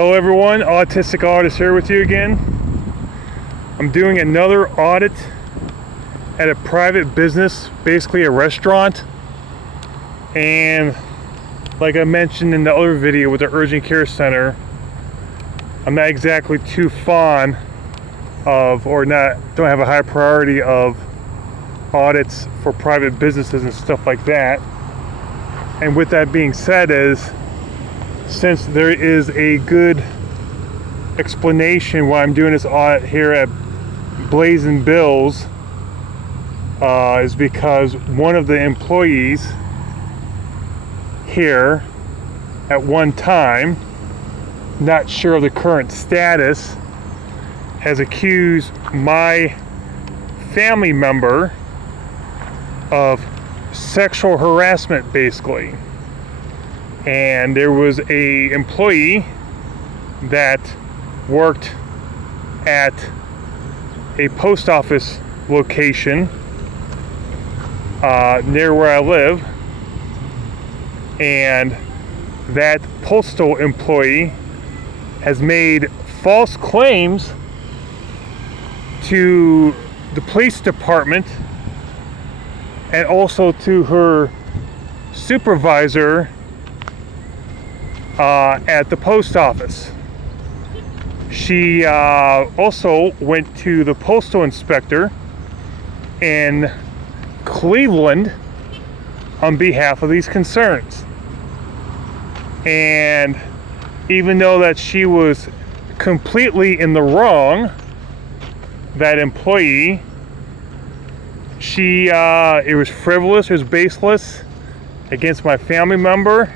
Hello everyone, Autistic Artist here with you again. I'm doing another audit at a private business, basically a restaurant. And like I mentioned in the other video with the urgent care center, I'm not exactly too fond of, or don't have a high priority of audits for private businesses and stuff like that. And with that being said, since there is a good explanation why I'm doing this audit here at Blazin Bills, is because one of the employees here at one time, not sure of the current status, has accused my family member of sexual harassment, basically. And there was a employee that worked at a post office location near where I live, and that postal employee has made false claims to the police department and also to her supervisor at the post office. She also went to the postal inspector in Cleveland on behalf of these concerns. And even though that she was completely in the wrong, that employee, it was frivolous, it was baseless against my family member,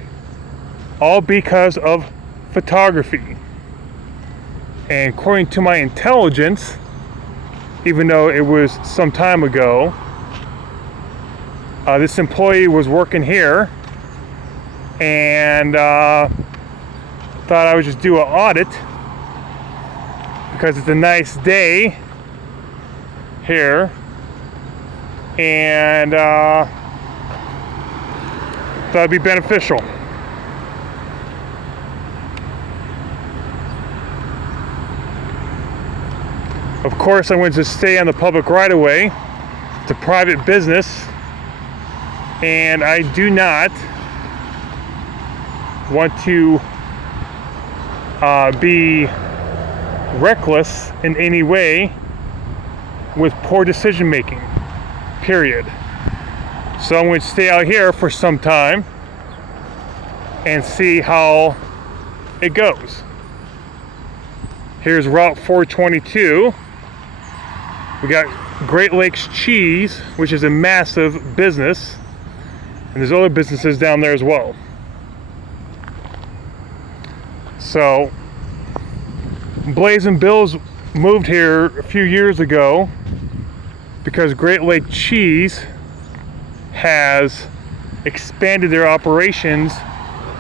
all because of photography. And according to my intelligence, even though it was some time ago, this employee was working here and thought I would just do an audit because it's a nice day here, and thought it'd be beneficial. Of course, I wanted to stay on the public right-of-way. It's a private business, and I do not want to be reckless in any way with poor decision making, period. So I'm going to stay out here for some time and see how it goes. Here's Route 422. We got Great Lakes Cheese, which is a massive business, and there's other businesses down there as well. So Blazin Bills moved here a few years ago because Great Lake Cheese has expanded their operations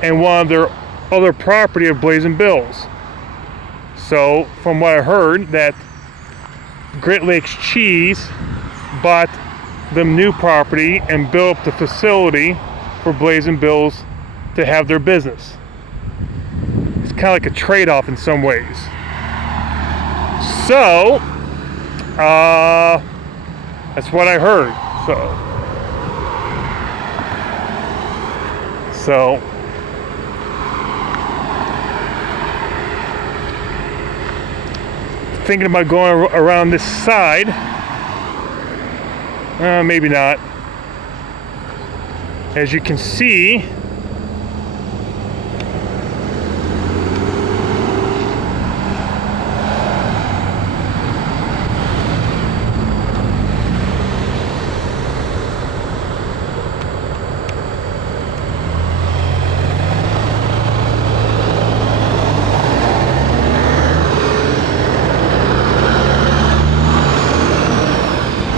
and wanted their other property of Blazin Bills. So from what I heard, that Great Lakes Cheese bought them new property and built up the facility for Blazin Bills to have their business. It's kind of like a trade-off in some ways. So that's what I heard. So thinking about going around this side. Maybe not. As you can see,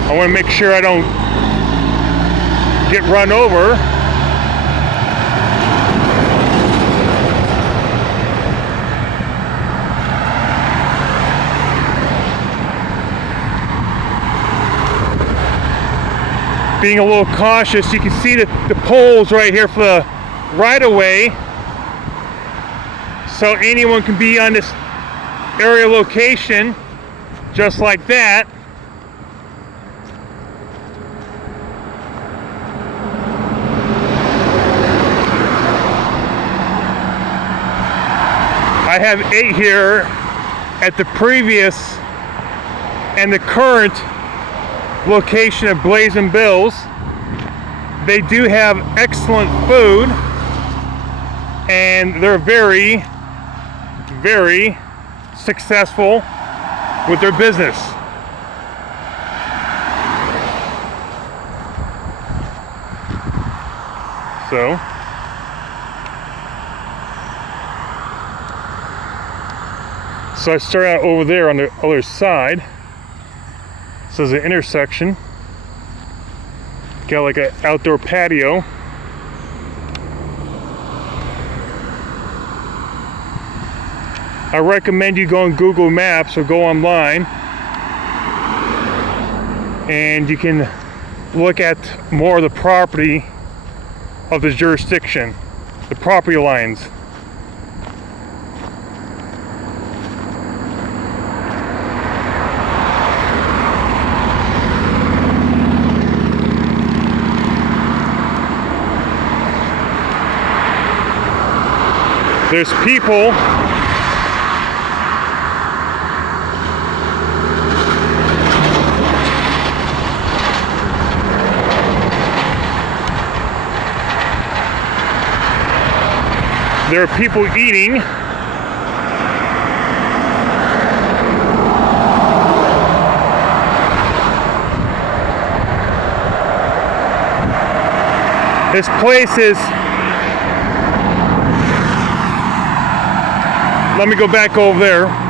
I want to make sure I don't get run over. Being a little cautious, you can see the poles right here for the right of way. so anyone can be on this area location just like that. I have 8 here at the previous and the current location of Blazin Bills. They do have excellent food, and they're very, very successful with their business. So I start out over there on the other side. So there's an intersection. Got like an outdoor patio. I recommend you go on Google Maps or go online, and you can look at more of the property of the jurisdiction, the property lines. There's people eating. This place is, let me go back over there.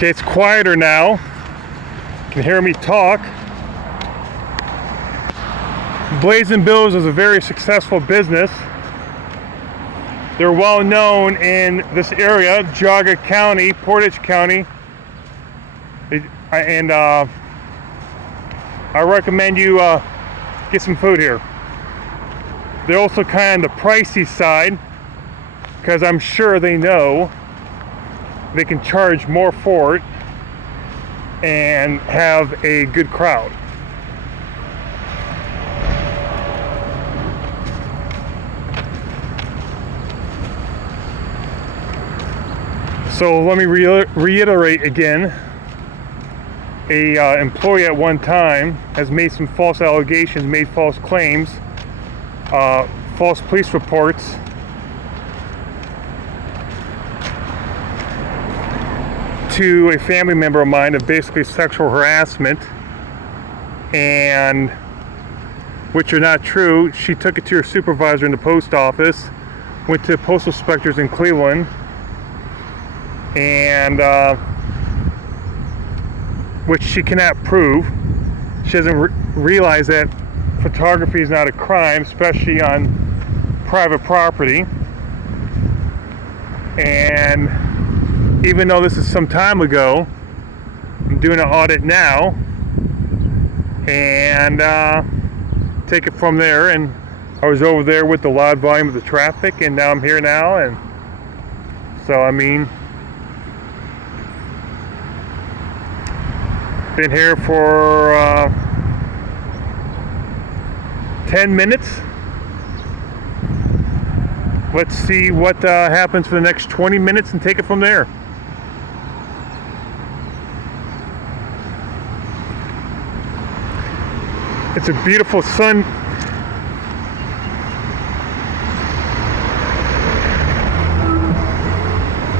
Okay, it's quieter now. You can hear me talk. Blazin Bills is a very successful business. They're well known in this area, Geauga County, Portage County. And I recommend you get some food here. They're also kind of the pricey side, because I'm sure they know they can charge more for it and have a good crowd. So let me reiterate again. A employee at one time has made some false allegations, made false claims, false police reports, to a family member of mine of basically sexual harassment, and which are not true. She took it to her supervisor in the post office, went to postal inspectors in Cleveland, and which she cannot prove. She doesn't realize that photography is not a crime, especially on private property. And even though this is some time ago, I'm doing an audit now, and take it from there. And I was over there with the loud volume of the traffic, and now I'm here now. And so, I mean, Been here for 10 minutes. Let's see what happens for the next 20 minutes and take it from there. It's a beautiful sun.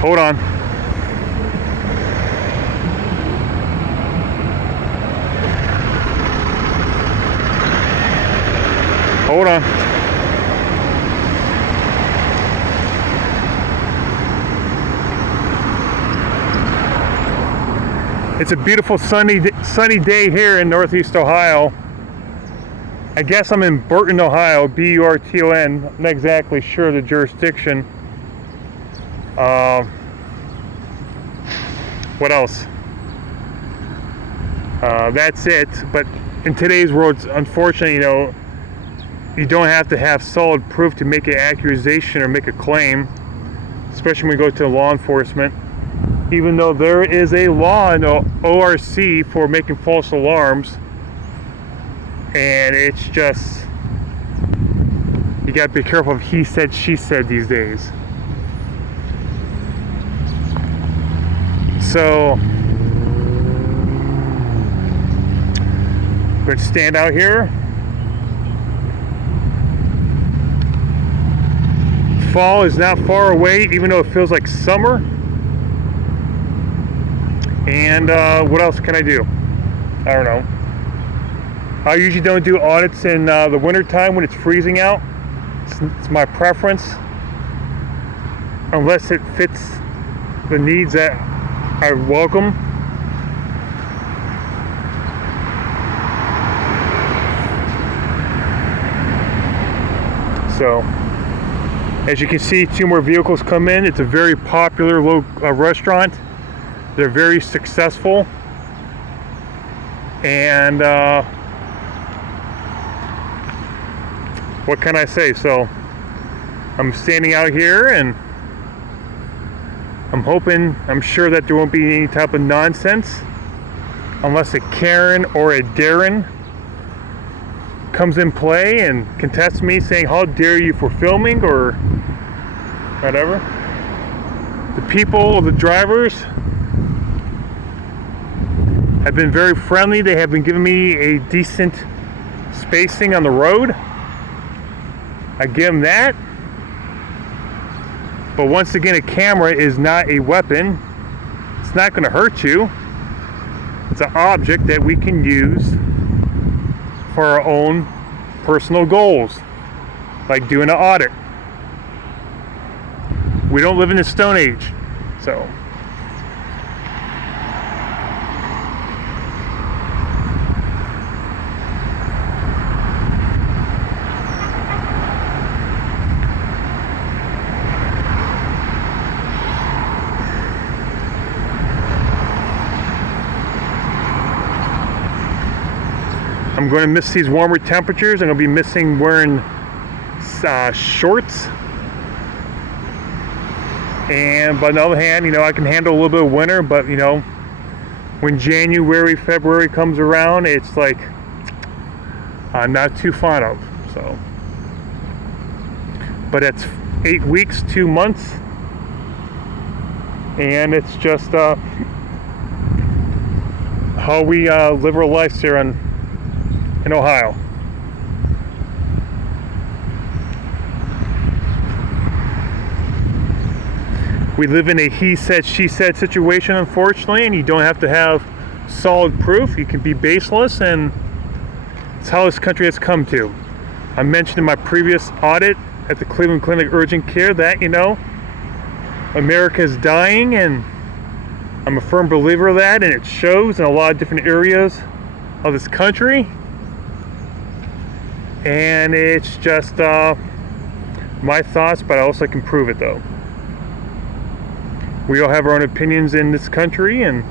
Hold on. Hold on. It's a beautiful sunny day here in Northeast Ohio. I guess I'm in Burton, Ohio, B-U-R-T-O-N. I'm not exactly sure the jurisdiction. What else? That's it. But in today's world, unfortunately, you don't have to have solid proof to make an accusation or make a claim, especially when we go to law enforcement. Even though there is a law in the ORC for making false alarms, and it's just, you gotta be careful of he said, she said these days. So, we're gonna stand out here. Fall is not far away, even though it feels like summer. And what else can I do? I don't know. I usually don't do audits in the winter time when it's freezing out. It's my preference, unless it fits the needs that I welcome. So, as you can see, 2 more vehicles come in. It's a very popular restaurant. They're very successful, and what can I say? So I'm standing out here, and I'm sure that there won't be any type of nonsense, unless a Karen or a Darren comes in play and contests me, saying, "How dare you for filming," or whatever. The people, the drivers, have been very friendly. They have been giving me a decent spacing on the road. I give them that. But once again, a camera is not a weapon. It's not going to hurt you. It's an object that we can use for our own personal goals, like doing an audit. We don't live in the Stone Age, so. I'm going to miss these warmer temperatures. I'm going to be missing wearing shorts. And on the other hand, I can handle a little bit of winter, but when January, February comes around, it's like I'm not too fond of. So, but it's 8 weeks, 2 months, and it's just how we live our lives here in Ohio. We live in a he said, she said situation, unfortunately, and you don't have to have solid proof. You can be baseless, and it's how this country has come to. I mentioned in my previous audit at the Cleveland Clinic Urgent Care that, America is dying, and I'm a firm believer of that, and it shows in a lot of different areas of this country. And it's just my thoughts, but I also can prove it, though. We all have our own opinions in this country, and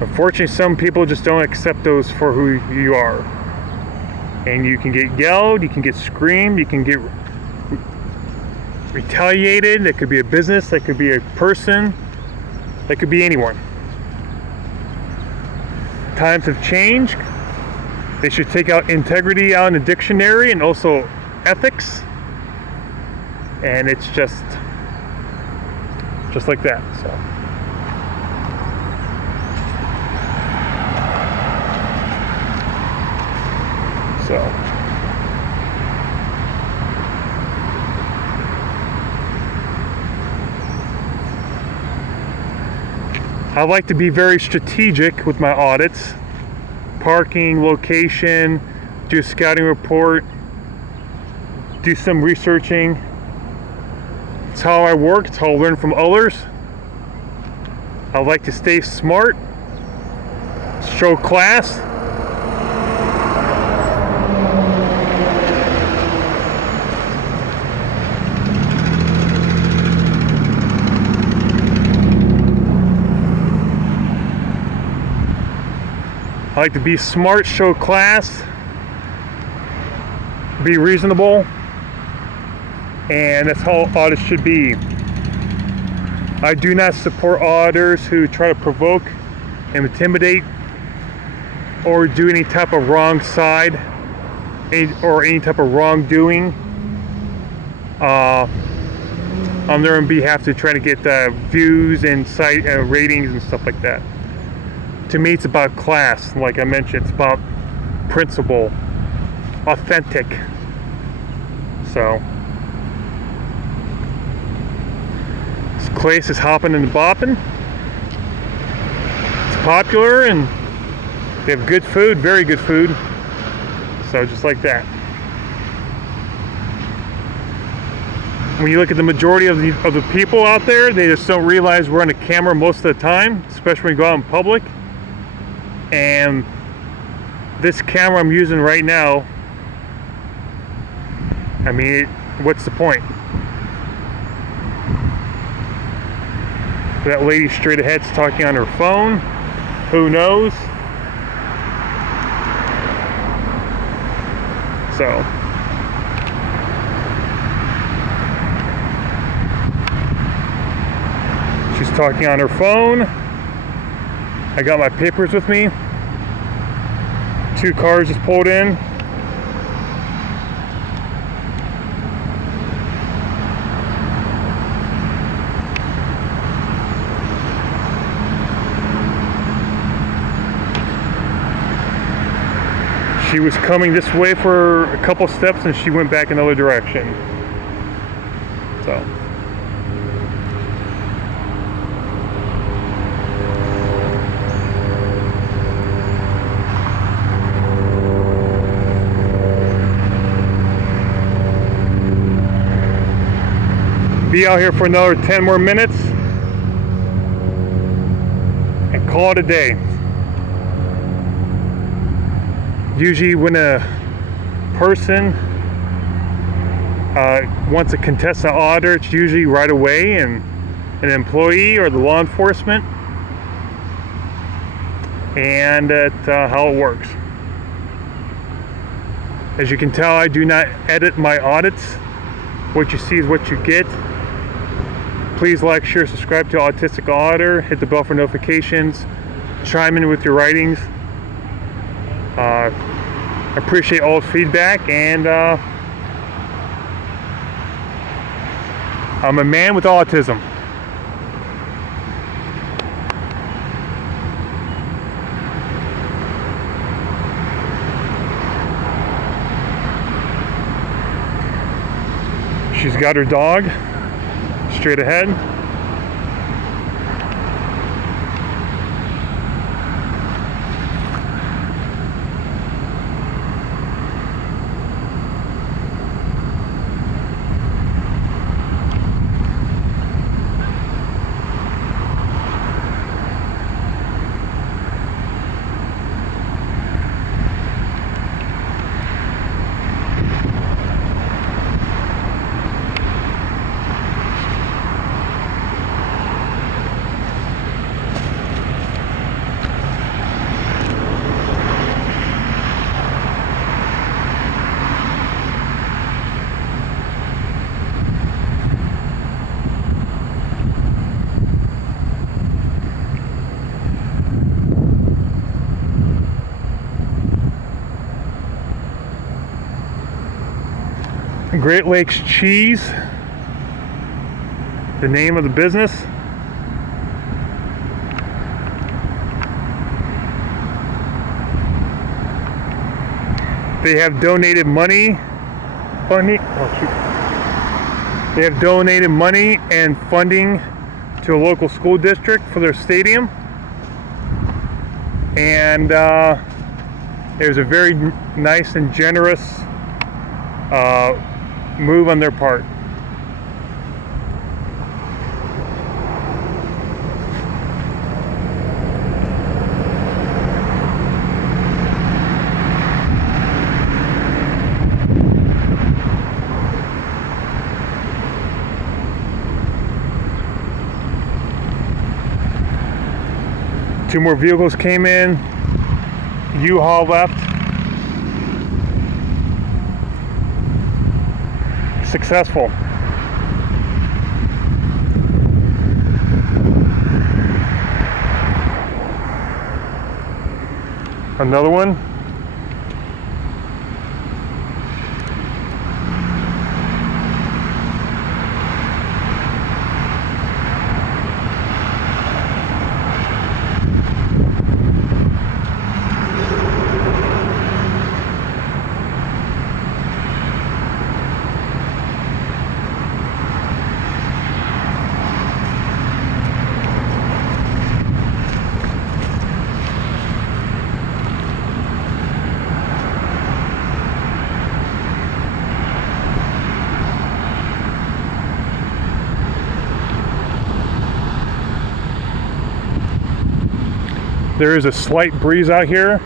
unfortunately some people just don't accept those for who you are. And you can get yelled, you can get screamed, you can get retaliated. That could be a business, that could be a person, that could be anyone. times have changed. They should take out integrity out in the dictionary and also ethics. And it's just like that. So I like to be very strategic with my audits. Parking, location, do a scouting report, do some researching. It's how I work, it's how I learn from others. I like to stay smart, show class. I like to be smart, show class, be reasonable, and that's how audits should be. I do not support auditors who try to provoke, intimidate, or do any type of wrong side, or any type of wrongdoing on their own behalf to try to get views and site ratings and stuff like that. To me, it's about class. Like I mentioned, it's about principle, authentic. So this place is hopping and bopping. It's popular and they have good food, very good food. So just like that. When you look at the majority of the people out there, they just don't realize we're on a camera most of the time, especially when you go out in public. And this camera I'm using right now, I mean, what's the point? That lady straight ahead's talking on her phone. Who knows? So she's talking on her phone. I got my papers with me. 2 cars just pulled in. She was coming this way for a couple steps and she went back another direction. So be out here for another 10 more minutes and call it a day. Usually when a person wants a contestant auditor, it's usually right away, and an employee or the law enforcement, and that's how it works. As you can tell, I do not edit my audits. What you see is what you get. Please like, share, subscribe to Autistic Auditor, hit the bell for notifications, chime in with your writings. Appreciate all the feedback, and I'm a man with autism. She's got her dog straight ahead. Great Lakes Cheese, the name of the business. They have donated money. They have donated money and funding to a local school district for their stadium, and it was a very nice and generous move on their part. Two more vehicles came in. U-Haul left. Successful. Another one. There is a slight breeze out here.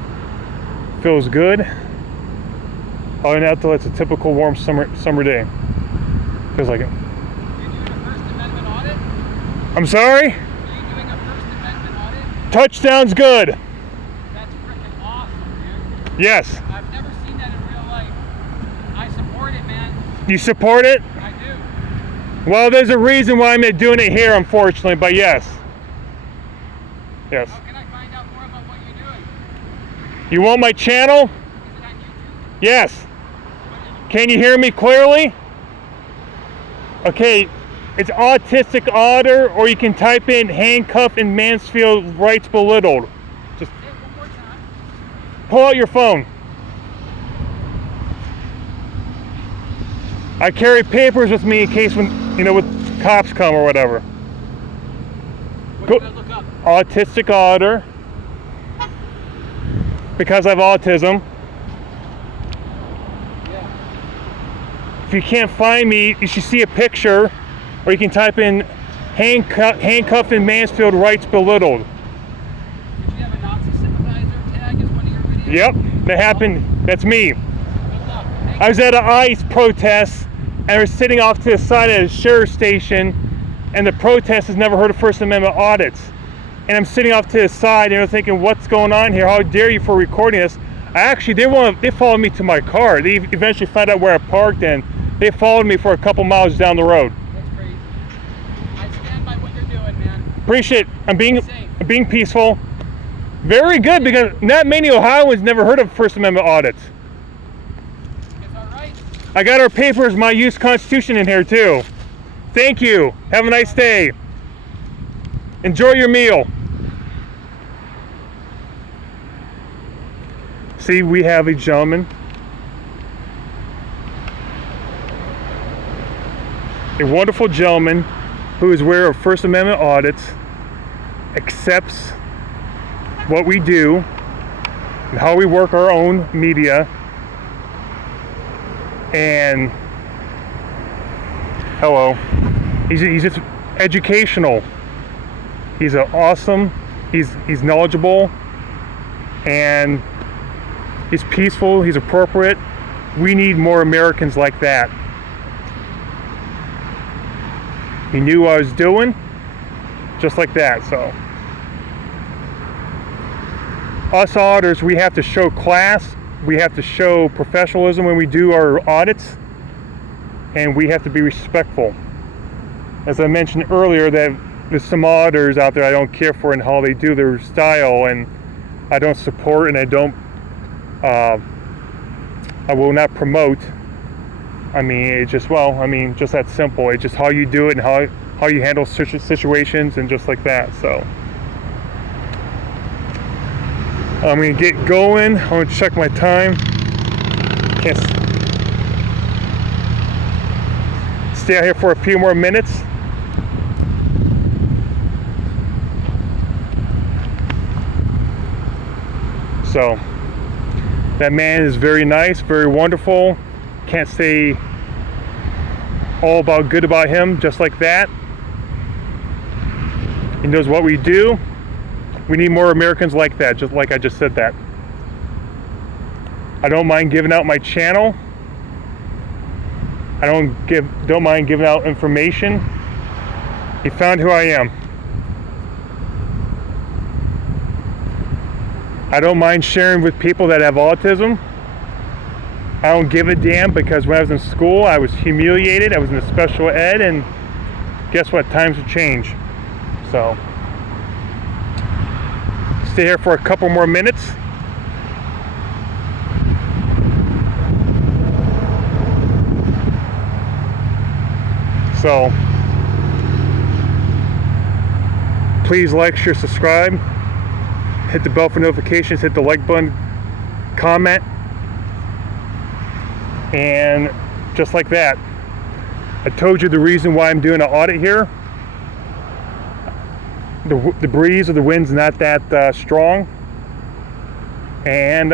Feels good. Other than that, though, it's a typical warm summer day. Feels like it. Are you doing a First Amendment audit? I'm sorry? Are you doing a First Amendment audit? Touchdown's good. That's freaking awesome, man. Yes. I've never seen that in real life. I support it, man. You support it? I do. Well, there's a reason why I'm not doing it here, unfortunately, but yes. Yes. How can I find out more about what you're doing? You want my channel? Is it on YouTube? Yes. Can you hear me clearly? Okay, it's autistic otter, or you can type in handcuffed and Mansfield rights belittled. Just Say it one more time. pull out your phone. I carry papers with me in case when cops come or whatever. What are you going to look up? Autistic otter, because I have autism. Yeah. If you can't find me, you should see a picture, or you can type in handcuffed and Mansfield rights belittled. Did you have a Nazi sympathizer tag as one of your videos? Yep, that happened. That's me. Good luck. I was at an ICE protest, and I was sitting off to the side of a sheriff's station, and the protesters never heard of First Amendment audits. And I'm sitting off to the side, and they're thinking, what's going on here? How dare you for recording this? They followed me to my car. They eventually found out where I parked, and they followed me for a couple miles down the road. That's crazy. I stand by what you're doing, man. Appreciate it. I'm Safe. being peaceful. Very good, because not many Ohioans never heard of First Amendment audits. It's all right. I got our papers, my youth constitution in here too. Thank you. Have a nice day. Enjoy your meal. See, we have a gentleman, a wonderful gentleman who is aware of First Amendment audits, accepts what we do and how we work our own media, and hello, he's just educational. He's he's knowledgeable, and he's peaceful, he's appropriate. We need more Americans like that. He knew what I was doing, just like that. So us auditors, we have to show class, we have to show professionalism when we do our audits, and we have to be respectful. As I mentioned earlier, that there's some auditors out there I don't care for and how they do their style, and I don't support, and I will not promote I mean, it's just, well, I mean, just that simple. It's just how you do it and how you handle situations and just like that. So I'm gonna get going. I'm gonna check my time. Can't stay out here for a few more minutes. So that man is very nice, very wonderful. Can't say all about good about him just like that. He knows what we do. We need more Americans like that, just like I just said that. I don't mind giving out my channel. I don't mind giving out information. He found who I am. I don't mind sharing with people that have autism. I don't give a damn, because when I was in school, I was humiliated. I was in a special ed, and guess what? Times have changed. So, stay here for a couple more minutes. So, please like, share, subscribe. Hit the bell for notifications, hit the like button, comment, and just like that. I told you the reason why I'm doing an audit here. The breeze or the wind's not that strong, and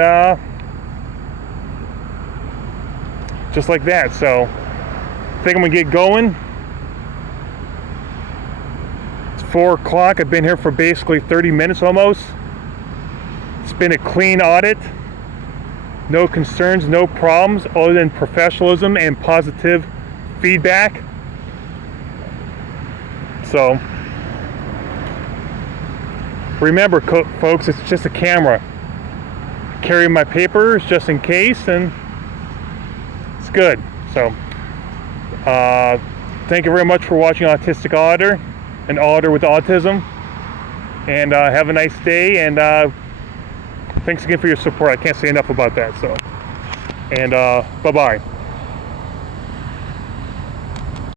just like that. So I think I'm gonna get going. It's 4 o'clock. I've been here for basically 30 minutes almost. It's been a clean audit. No concerns, no problems, other than professionalism and positive feedback. So remember, folks, it's just a camera. Carry my papers just in case, and it's good. So thank you very much for watching Autistic Auditor, an auditor with autism, and have a nice day, and thanks again for your support. I can't say enough about that. So, and bye-bye.